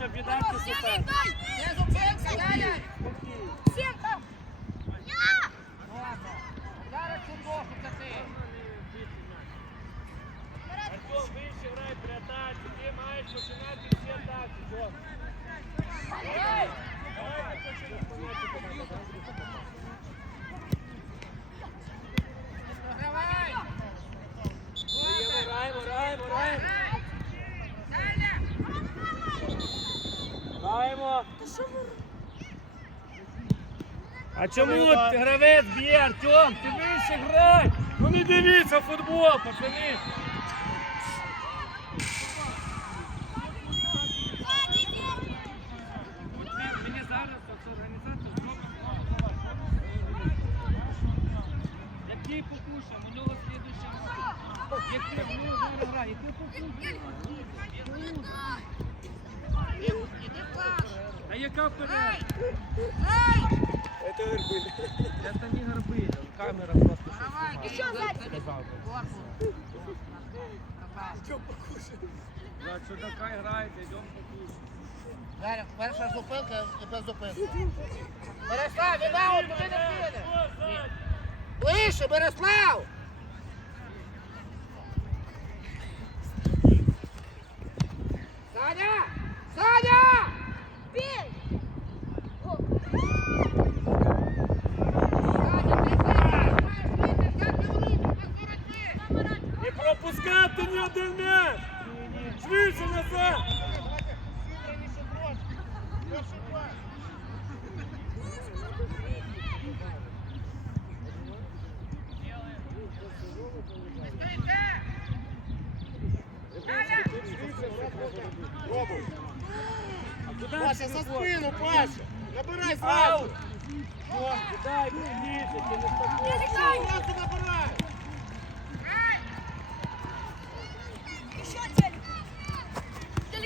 Muszę biedarki super. Jezu, pięknie, dalej! Чому гравець б'є Артем? Ти вище грай! Ну не дивіться футбол, пацани!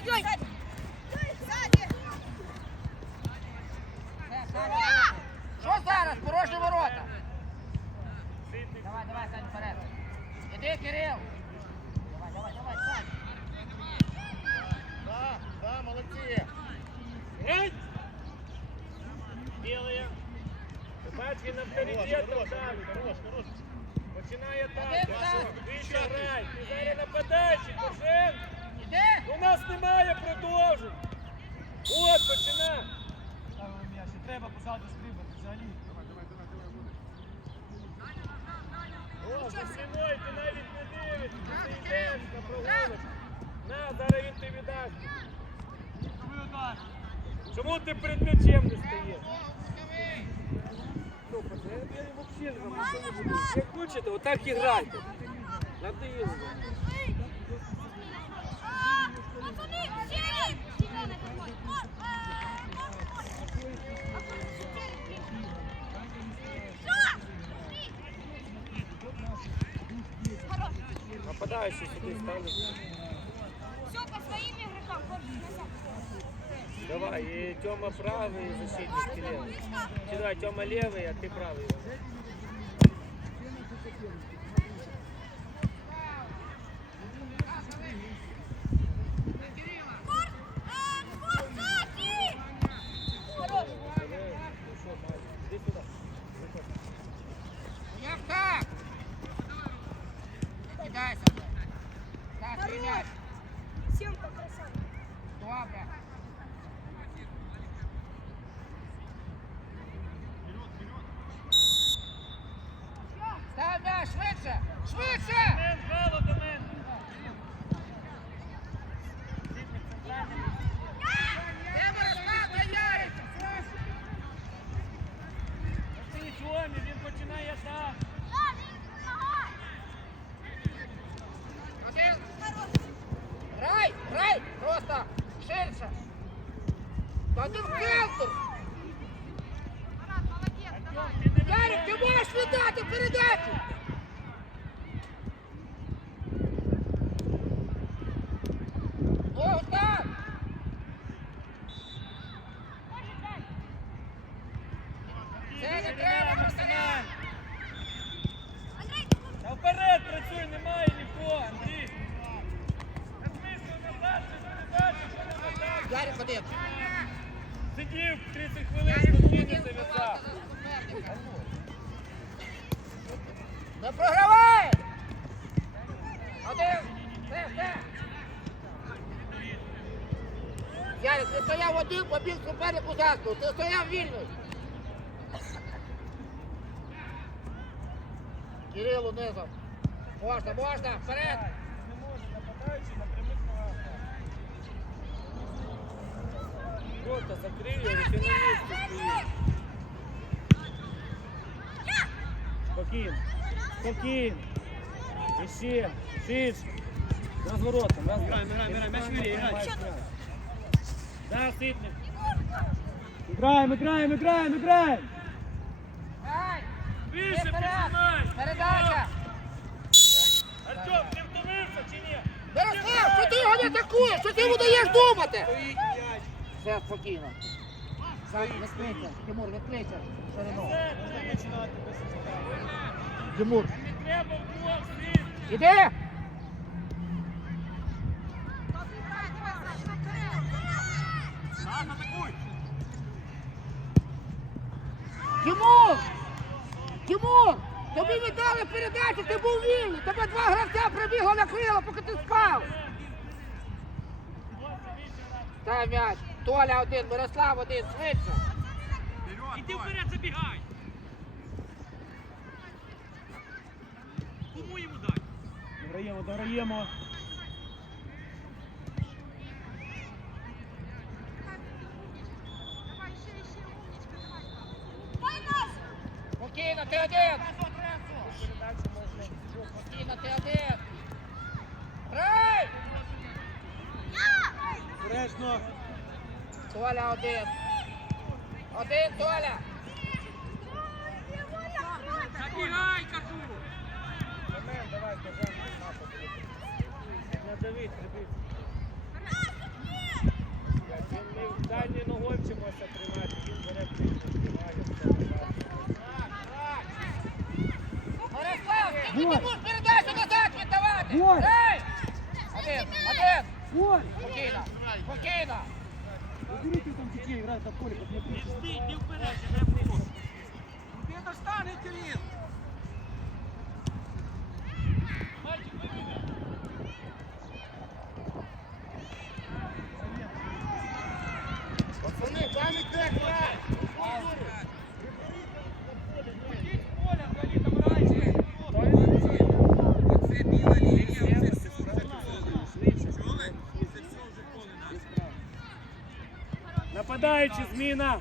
Cười. Чому ти перед м'ячем не стоїш? Ну, я взагалі не можу нічого. Як хочете, отак і грайте. Надоїло. Нападающий сюди ставлю. Давай, и Тёма правый, защитник левый. Сюда, Тёма левый, а ты правый. передачу! Супернику за. Ти стояв вільний. Кирилу низом. Можна, можна, вперед! Не може, нападаючи на прямих ногах. Рота закрив, і ти на місці стоїш. Спокійно. Спокійно. Іще. Шиш. Розворотом. Раз, Граємо, граємо, граємо. М'яч вільний, грай. Да, ситник. Играем, играем, играем, играем! Більше Вперед! піднімай. Передача! Артем, ти втомився чи ні? Ярослав, що ти його не атакуєш? Що ти йому даєш думати? Все, спокійно. Сань, відкрийся. Тимур, відкрийся. Ширину. Тимур, іди! Тимур! Тимур! Віддали передачу, ти був вільний! Тебе два гравця прибігло на крило, поки ти спав! Дай м'яч! Толя один, Мирослав один, швидше! Іди вперед, забігай. Кому йому дай? Дограємо, дограємо. Спокійно, ти один! Спокійно, ти один! Грай! Обережно. Толя один! Один, Толя! Забігай, кажу. Семен, давай, держи. Не давіть, прибіть. Він не дальньою ногою вчимося тримати, він бере плітку, збігає, все, давай. Мирослав, ти не можеш передачу назад віддавати! Грай! Один, один! Спокійно, спокійно! Уберите там детей, играть на поле, посмотрите. Іди, Не вперед, не вперед. Где достанете, Кирилл? Пацани, там іде грай! Поля, вдали, там раньше. Нападаючи, зміна.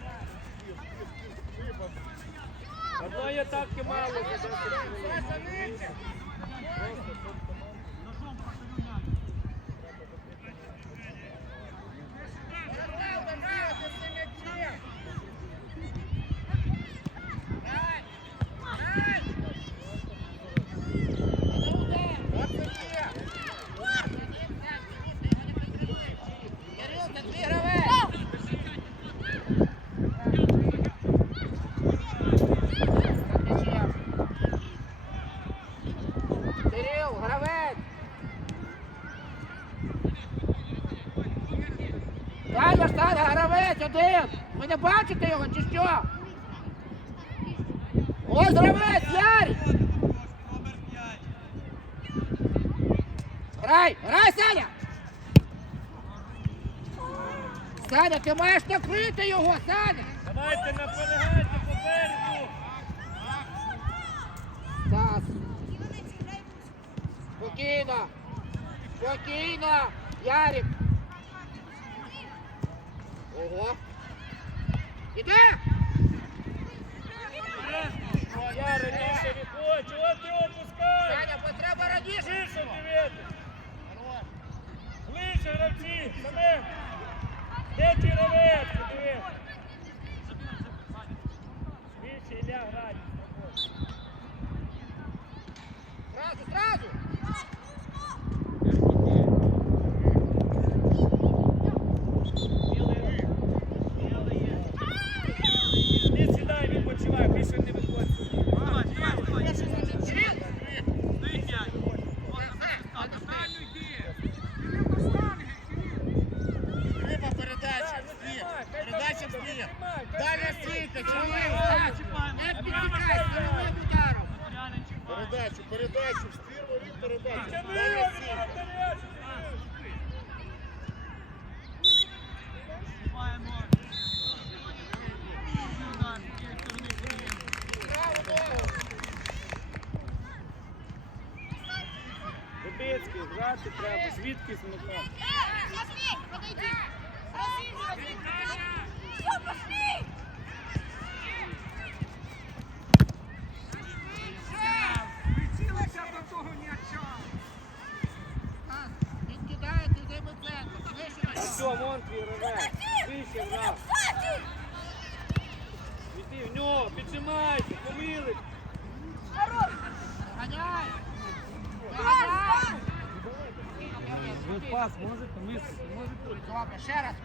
Одної атаки мало. Кирил, ти твій гравець! Кирил, гравець! Далі стане гравець один! Ви не бачите його чи що? Ось гравець, Ярик! Грай! Грай, Саня! Саня, ти маєш накрити його, Саня! Давайте наполягайте попереду. Стас! Спокійно! Спокійно! Ярик! Ого! Іде! Я Дебецький, грати треба, звідки з. Можете, Можуть, можуть. Добре, ще раз.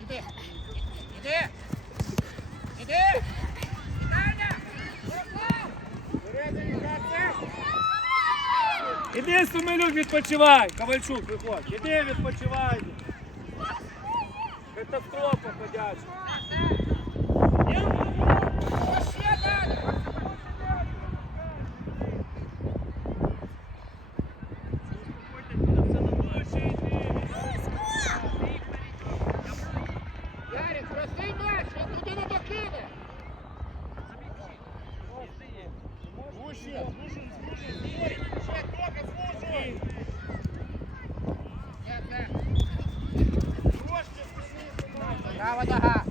Іди. Іди. Іди. Даня. Іди, Сумилюк, відпочивай. Ковальчук, виходь. Іди, відпочивай. Катастрофа ходяча. Я હા બધા હા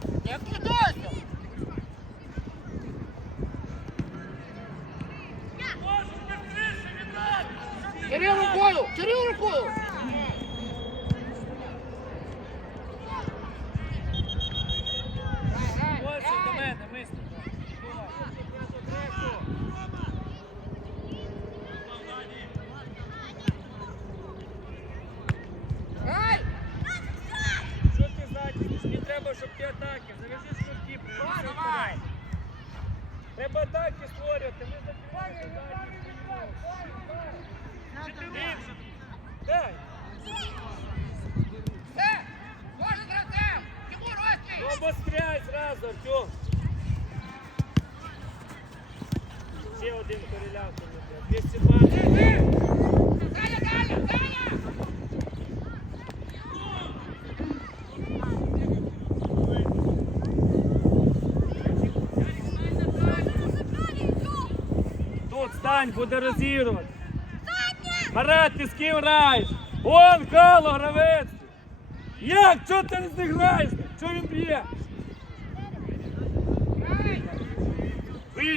Ще один переляк. 220. Даля, даля! Тут стань, буде розігрувати! Марат, ти з ким граєш? Он коло гравець! Як? Чого ти не граєш? Чого він б'є?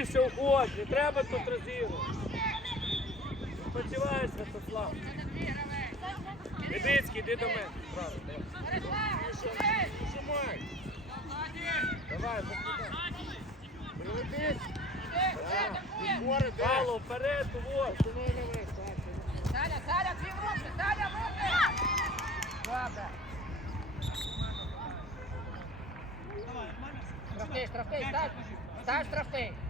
Бийся, уходь, не треба тут розігрувати. Сподіваюся, Святослав. Лебецький, йди до мене. Давай. Ну, Нажимай. Давай, покидай. Вперед, вот. Саня, Саня, дві руки, Саня, руки! Правда. Давай, Штрафний, штрафний, став, став.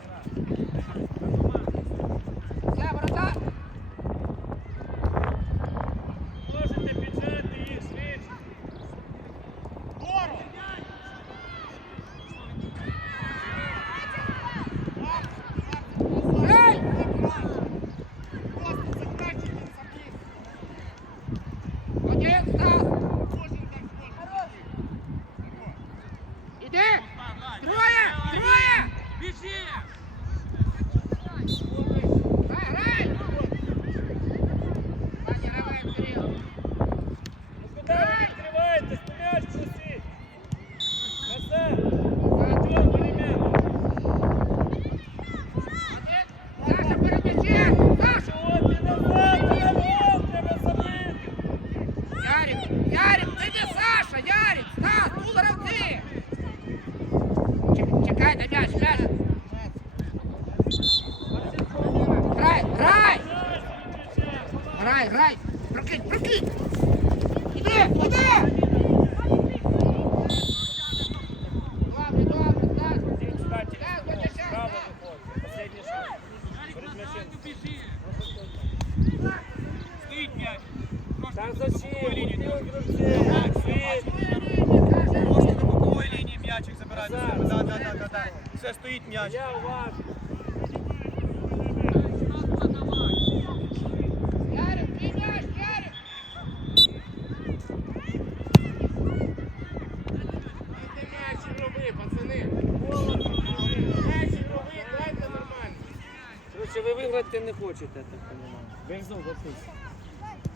хочете, я так понимаю. Берзов, готуйся.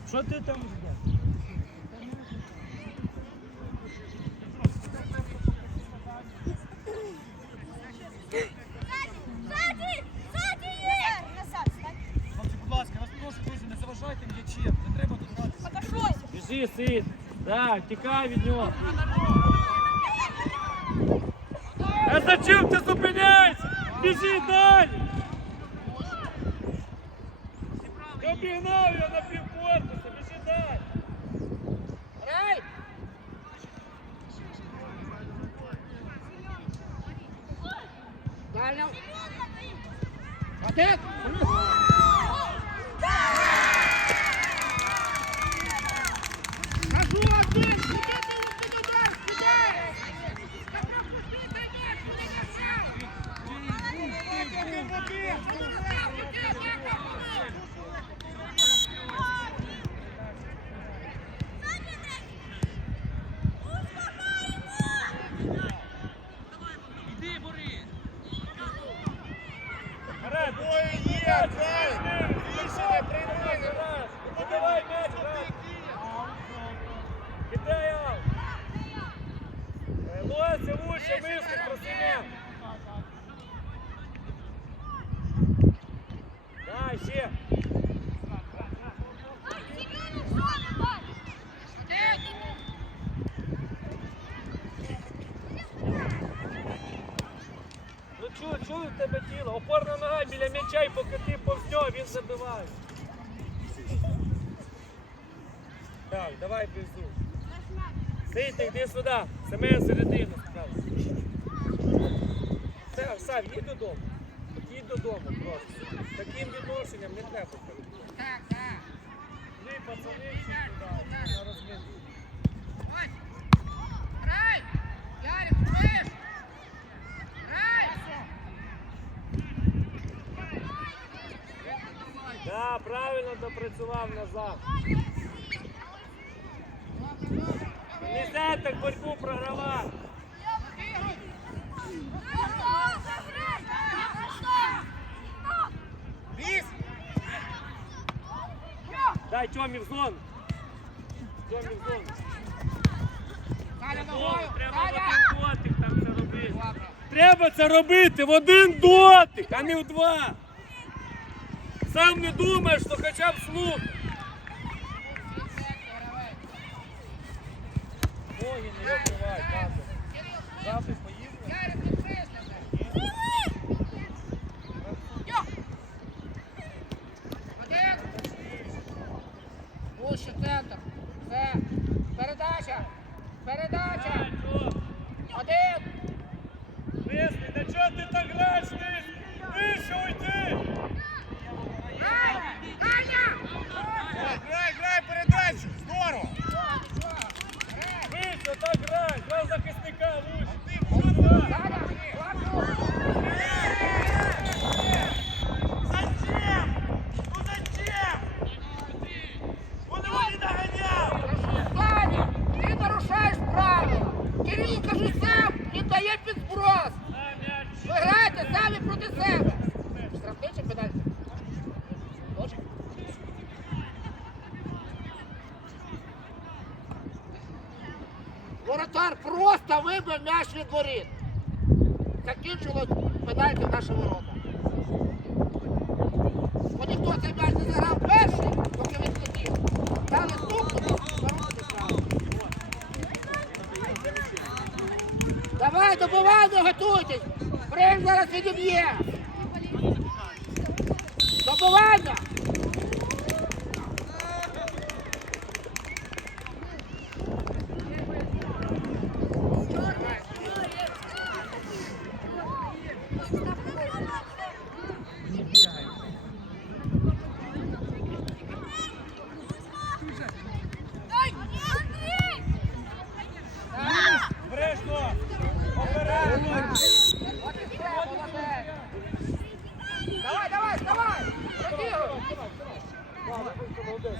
Що ти там ждеш? Біжи, сид. Так, тікай від нього. А зачем ти зупиняєшся? Біжи далі. Обігнав його на півкорпуса, біжи далі. Грай! Дальня. Один! Кажу один! Куди ти його підійдеш? Куди? Та пропусти той м'яч, куди м'яча? Іди, Борис. Вперед. Ой, є, Джай. Рішення приймай. Ну давай м'яч, грай. Кидай аут. Е, Лося, вуще, миски, просиня. Дай, ще. Ну чого, чого в тебе тіло? Опорна нога біля м'яча і поки ти нього. Так, давай безу. Сидьте, йди сюди. Саме середину. Все, Сав, їдь додому. Їдь додому просто. Таким відношенням не треба. Так, так. Ви, пацани, всі сюди, на розмінку. Ярик, чуєш? Грай! Да, допрацював назад. Нельзя так борьбу програвати. Лізь. Дай Тьомі в зону. Тьомі в зону. Треба один дотик там це робити. Треба це робити в один дотик, а не в два. Сам не думаєш, то хоча б слух. Боги не відкривай, тато. Завтра поїздимо. Ярик, відписуйся! Один! Вище центр! Все! Передача! Передача! Один! Висли, да чого ти так граєш? Ти вище уйди! Грай! Таня! Грай, грай, грай передачу. Здорово. Вище, так грай! Два захисника лучше! Таня! Лапу! Зачем? Ну зачем? Он его не догонял! Таня! Ти нарушаєш правила! Кирил, кажу сам, не дає під зброс! Ви граєте самі проти себе! Штрафний чи пенальті? Ножик? Воротар просто вибив м'яч від воріт. Закінчилось пенальті наші ворота. Бо ніхто цей м'яч не заграв перший, поки він сидів. Дали стукнути, ворота справа. Давай, добивання, готуйтесь! Фрейм зараз відіб'є! Добивання!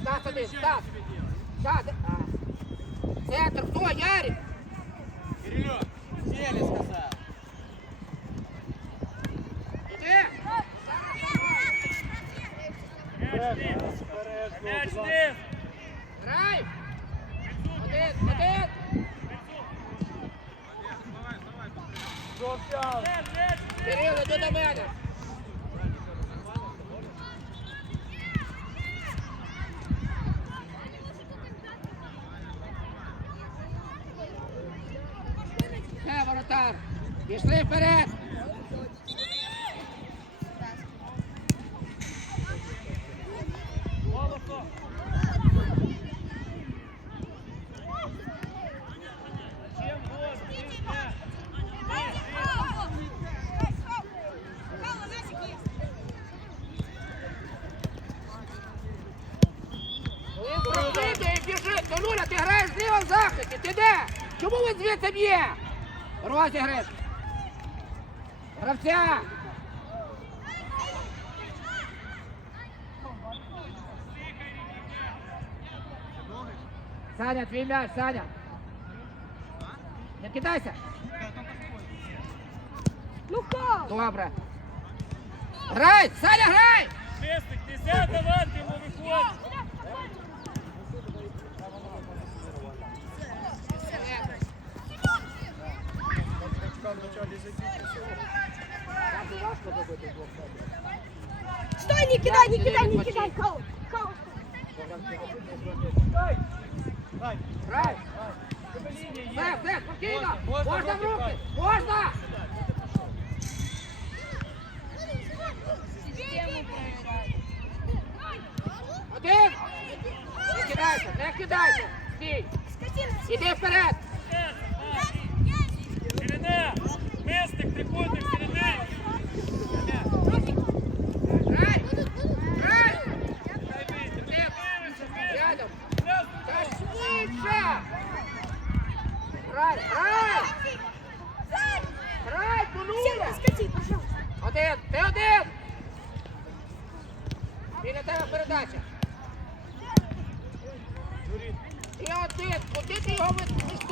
Стас один, Стас. Стас. А. Центр, хто, Ярик? Кирило, сели, сказав. Іди. М'яч вниз. Грай. Один, один. Що взяв? До мене. Пішли вперед. І біжить. Ну, Люля, ти граєш зліва в захисті. Ти де? Чому він звідси б'є? Розіграш. Гравця. Саня, твій м'яч, Саня. Не кидайся. Ну как? Добре. Грай! Саня, грай! Мисник, нельзя давати йому виходити. Стой, не кидай, не кидай, не кидай. Хаос, хаос. Грай! Все, все, спокійно! Можна в руки! Можна! Один! Не кидайся, не кидайся! Стій! Іди вперед! Середа! Мисник, трикутник, середині. Грай! Грай! Хай вийде. Один! Рядом! Раз, Та швидше! Грай! Грай! Грай, Тунуля! Скати, пожалуйста. Один! Ти один! Біля тебе передача! І один! Куди ти його відштовхуєш